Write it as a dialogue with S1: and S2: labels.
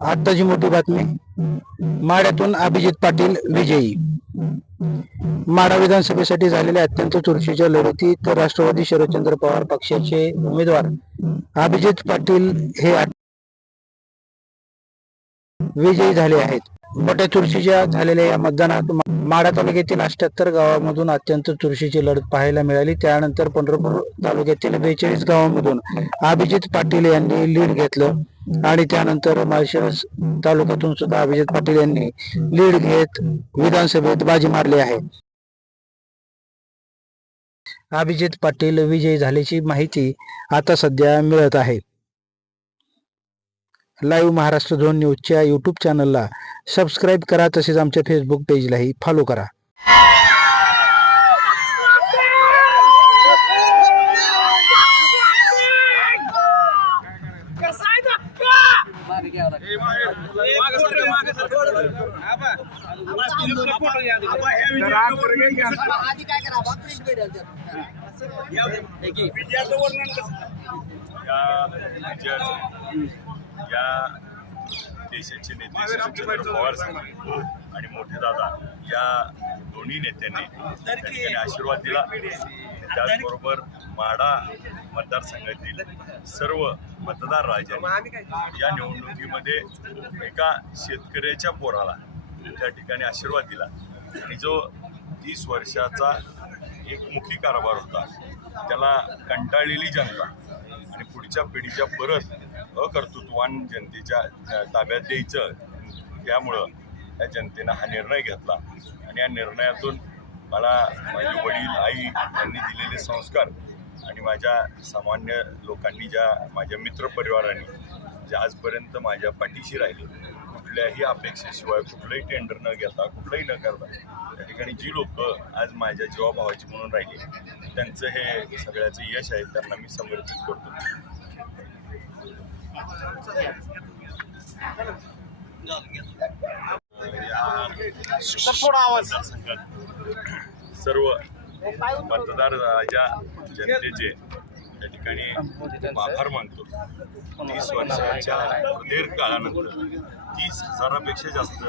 S1: आत्ताची मोठी बातमी. माड्यातून अभिजित पाटील विजयी. माडा विधानसभेसाठी झालेल्या अत्यंत चुरशीच्या लढतीत राष्ट्रवादी शरदचंद्र पवार पक्षाचे उमेदवार. अभिजित पाटील हे विजयी झाले आहेत. मोठ्या चुरशीच्या झालेल्या या मतदानात माडा माढा तालुक्यातील अष्ट्याहत्तर गावामधून अत्यंत चुरशीची लढत पाहायला मिळाली. त्यानंतर पंढरपूर तालुक्यातील बेचाळीस गावामधून अभिजित पाटील यांनी लीड घेतलं. आणि त्यानंतर माळशिरस तालुक्यातून सुद्धा अभिजित पाटील यांनी लीड घेत विधानसभेत बाजी मारली आहे. अभिजित पाटील विजयी झाल्याची माहिती आता सध्या मिळत आहे. लाईव्ह महाराष्ट्र झोन न्यूजच्या युट्यूब चॅनलला सबस्क्राईब करा तसेच आमच्या फेसबुक पेजलाही फॉलो करा.
S2: या देशाचे नेते शरदचंद्र पवार साहेब आणि मोठे दादा या दोन्ही नेत्यांनी आशीर्वाद दिला त्याचबरोबर माडा मतदारसंघातील सर्व मतदार राजांनी या निवडणुकीमध्ये एका शेतकऱ्याच्या पोराला त्या ठिकाणी आशीर्वाद दिला. आणि जो तीस वर्षाचा एक मुखी कारभार होता त्याला कंटाळलेली जनता आणि पुढच्या पिढीच्या परत अकर्तृत्वान जनतेच्या ताब्यात द्यायचं त्यामुळं त्या जनतेनं हा निर्णय घेतला. आणि या निर्णयातून मला माझे वडील आई यांनी दिलेले संस्कार आणि माझ्या सामान्य लोकांनी ज्या माझ्या मित्रपरिवारांनी जे आजपर्यंत माझ्या पाठीशी राहिले कुठल्याही अपेक्षेशिवाय कुठलंही टेंडर न घेता कुठलंही न करता त्या ठिकाणी जी लोक आज माझ्या जीवाभावाची म्हणून राहिली त्यांचं हे सगळ्याचं यश आहे त्यांना मी समर्पित करतो. या मतदारसंघात. सर्व मतदार राजा जनतेचे त्या ठिकाणी आभार मानतो. तीस वर्षाच्या दीर्घ काळानंतर तीस हजारापेक्षा जास्त